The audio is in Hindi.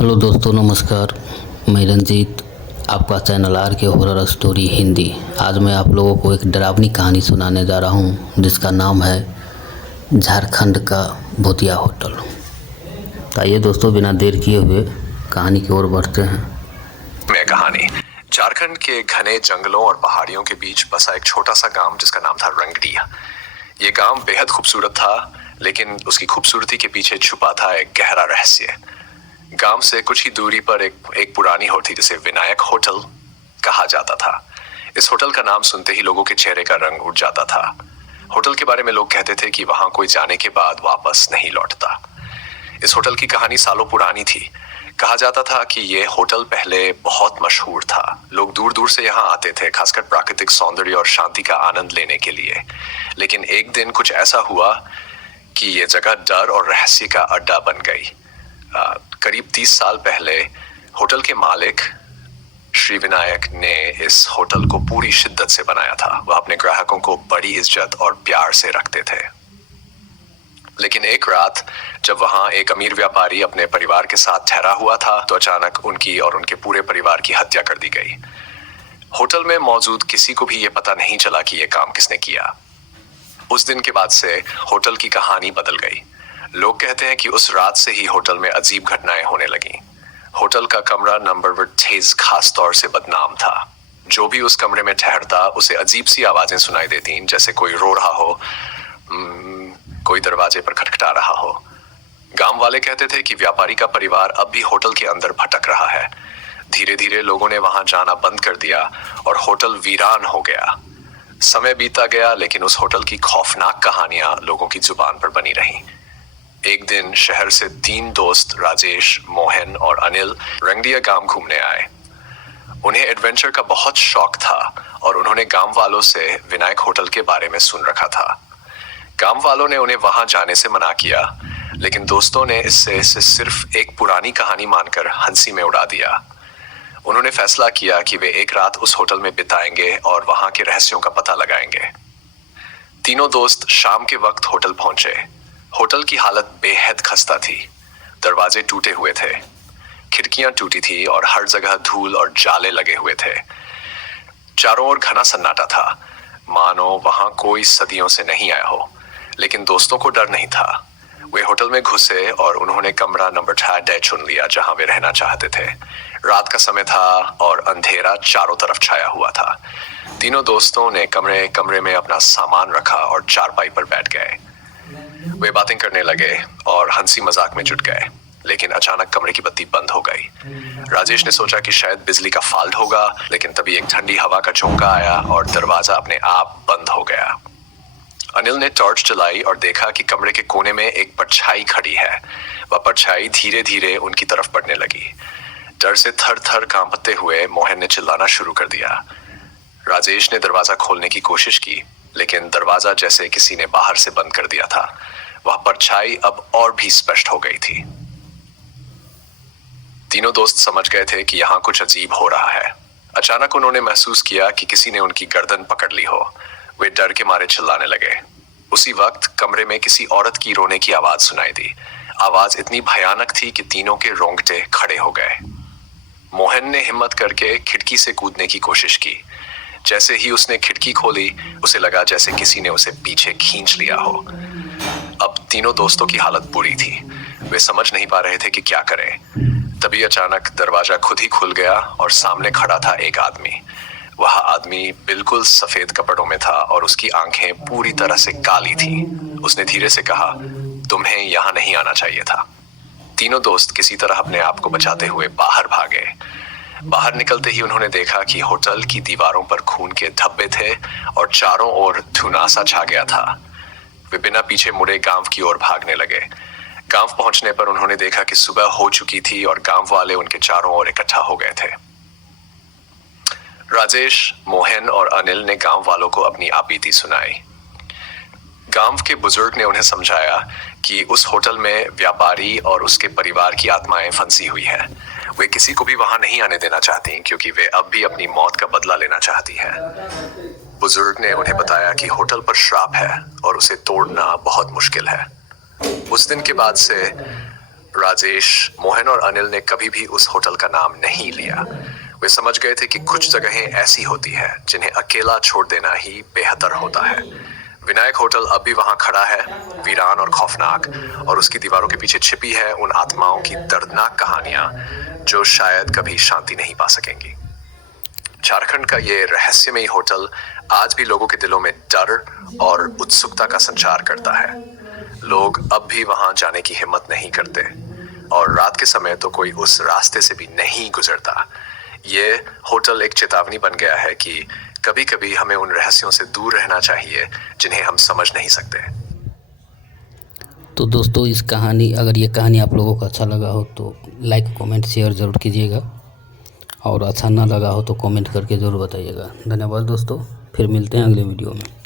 हेलो दोस्तों, नमस्कार। मैं रंजीत, आपका चैनल आर के हॉरर स्टोरी हिंदी। आज मैं आप लोगों को एक डरावनी कहानी सुनाने जा रहा हूं, जिसका नाम है झारखंड का भूतिया होटल। तो आइए दोस्तों, बिना देर किए हुए कहानी की ओर बढ़ते हैं। में कहानी झारखंड के घने जंगलों और पहाड़ियों के बीच बसा एक छोटा सा गांव जिसका नाम था रंगडिया। ये गांव बेहद खूबसूरत था, लेकिन उसकी खूबसूरती के पीछे छुपा था एक गहरा रहस्य। गांव से कुछ ही दूरी पर एक पुरानी होटल थी, जिसे विनायक होटल कहा जाता था। इस होटल का नाम सुनते ही लोगों के चेहरे का रंग उड़ जाता था। होटल के बारे में लोग कहते थे कि वहां कोई जाने के बाद वापस नहीं लौटता। इस होटल की कहानी सालों पुरानी थी। कहा जाता था कि ये होटल पहले बहुत मशहूर था। लोग दूर दूर से यहाँ आते थे, खासकर प्राकृतिक सौंदर्य और शांति का आनंद लेने के लिए। लेकिन एक दिन कुछ ऐसा हुआ कि ये जगह डर और रहस्य का अड्डा बन गई। करीब 30 साल पहले होटल के मालिक श्री विनायक ने इस होटल को पूरी शिद्दत से बनाया था। वह अपने ग्राहकों को बड़ी इज्जत और प्यार से रखते थे। लेकिन एक रात जब वहां एक अमीर व्यापारी अपने परिवार के साथ ठहरा हुआ था, तो अचानक उनकी और उनके पूरे परिवार की हत्या कर दी गई। होटल में मौजूद किसी को भी यह पता नहीं चला कि यह काम किसने किया। उस दिन के बाद से होटल की कहानी बदल गई। लोग कहते हैं कि उस रात से ही होटल में अजीब घटनाएं होने लगी। होटल का कमरा नंबर 28 खास तौर से बदनाम था। जो भी उस कमरे में ठहरता, उसे अजीब सी आवाजें सुनाई देती, जैसे कोई रो रहा हो, कोई दरवाजे पर खटखटा रहा हो। गांव वाले कहते थे कि व्यापारी का परिवार अब भी होटल के अंदर भटक रहा है। धीरे धीरे लोगों ने वहां जाना बंद कर दिया और होटल वीरान हो गया। समय बीता गया, लेकिन उस होटल की खौफनाक कहानियां लोगों की जुबान पर बनी रहीं। एक दिन शहर से 3 दोस्त राजेश, मोहन और अनिल रंगडिया गांव घूमने आए। उन्हें एडवेंचर का बहुत शौक था और उन्होंने गांव वालों से विनायक होटल के बारे में सुन रखा था। गांव वालों ने उन्हें वहां जाने से मना किया, लेकिन दोस्तों ने इसे सिर्फ एक पुरानी कहानी मानकर हंसी में उड़ा दिया। उन्होंने फैसला किया कि वे एक रात उस होटल में बिताएंगे और वहां के रहस्यों का पता लगाएंगे। तीनों दोस्त शाम के वक्त होटल पहुंचे। होटल की हालत बेहद खस्ता थी। दरवाजे टूटे हुए थे, खिड़कियां टूटी थी और हर जगह धूल और जाले लगे हुए थे। चारों ओर घना सन्नाटा था, मानो वहां कोई सदियों से नहीं आया हो। लेकिन दोस्तों को डर नहीं था। वे होटल में घुसे और उन्होंने कमरा नंबर 6 चुन लिया, जहां वे रहना चाहते थे। रात का समय था और अंधेरा चारों तरफ छाया हुआ था। तीनों दोस्तों ने कमरे में अपना सामान रखा और चारपाई पर बैठ गए। वे बातें करने लगे और हंसी मजाक में जुट गए। लेकिन अचानक कमरे की बत्ती बंद हो गई। राजेश ने सोचा कि शायद बिजली का फाल्ट होगा, लेकिन तभी एक ठंडी हवा का झोंका आया और दरवाजा अपने आप बंद हो गया। अनिल ने टॉर्च जलाई और देखा कि कमरे के कोने में एक परछाई खड़ी है। वह परछाई धीरे धीरे उनकी तरफ बढ़ने लगी। डर से थर थर कांपते हुए मोहन ने चिल्लाना शुरू कर दिया। राजेश ने दरवाजा खोलने की कोशिश की, लेकिन दरवाजा जैसे किसी ने बाहर से बंद कर दिया था। वह परछाई अब और भी स्पष्ट हो गई थी। तीनों दोस्त समझ गए थे कि यहाँ कुछ अजीब हो रहा है। अचानक उन्होंने महसूस किया कि किसी ने उनकी गर्दन पकड़ ली हो। वे डर के मारे चिल्लाने लगे। उसी वक्त कमरे में किसी औरत की रोने की आवाज सुनाई दी। आवाज इतनी भयानक थी कि तीनों के रोंगटे खड़े हो गए। मोहन ने हिम्मत करके खिड़की से कूदने की कोशिश की। जैसे ही उसने खिड़की खोली, उसे लगा जैसे किसी ने उसे पीछे खींच लिया हो। अब तीनों दोस्तों की हालत बुरी थी। वे समझ नहीं पा रहे थे कि क्या करें। तभी अचानक दरवाजा खुद ही खुल गया और सामने खड़ा था एक आदमी। वह आदमी बिल्कुल सफेद कपड़ों में था और उसकी आंखें पूरी तरह से काली थी। उसने धीरे से कहा, तुम्हें यहाँ नहीं आना चाहिए था। तीनों दोस्त किसी तरह अपने आप को बचाते हुए बाहर भागे। बाहर निकलते ही उन्होंने देखा कि होटल की दीवारों पर खून के धब्बे थे और चारों ओर धुनासा छा गया था। वे बिना पीछे मुड़े गांव की ओर भागने लगे। गांव पहुंचने पर उन्होंने देखा कि सुबह हो चुकी थी और गांव वाले उनके चारों ओर इकट्ठा हो गए थे। राजेश, मोहन और अनिल ने गांव वालों को अपनी आपबीती सुनाई। गांव के बुजुर्ग ने उन्हें समझाया कि उस होटल में व्यापारी और उसके परिवार की आत्माएं फंसी हुई है। वे किसी को भी वहां नहीं आने देना चाहती, क्योंकि वे अब भी अपनी मौत का बदला लेना चाहती हैं। बुजुर्ग ने उन्हें बताया कि होटल पर श्राप है और उसे तोड़ना बहुत मुश्किल है। उस दिन के बाद से राजेश, मोहन और अनिल ने कभी भी उस होटल का नाम नहीं लिया। वे समझ गए थे कि कुछ जगहें ऐसी होती है जिन्हें अकेला छोड़ देना ही बेहतर होता है। विनायक होटल अब भी वहां खड़ा है, वीरान और खौफनाक, और उसकी दीवारों के पीछे छिपी है उन आत्माओं की दर्दनाक कहानियां जो शायद कभी शांति नहीं पा सकेंगी। झारखंड का ये रहस्यमयी होटल आज भी लोगों के दिलों में डर और उत्सुकता का संचार करता है। लोग अब भी वहां जाने की हिम्मत नहीं करते और रात के समय तो कोई उस रास्ते से भी नहीं गुजरता। ये होटल एक चेतावनी बन गया है कि कभी-कभी हमें उन रहस्यों से दूर रहना चाहिए जिन्हें हम समझ नहीं सकते। तो दोस्तों, अगर ये कहानी आप लोगों को अच्छा लगा हो तो लाइक, कमेंट, शेयर ज़रूर कीजिएगा, और अच्छा ना लगा हो तो कमेंट करके ज़रूर बताइएगा। धन्यवाद दोस्तों, फिर मिलते हैं अगले वीडियो में।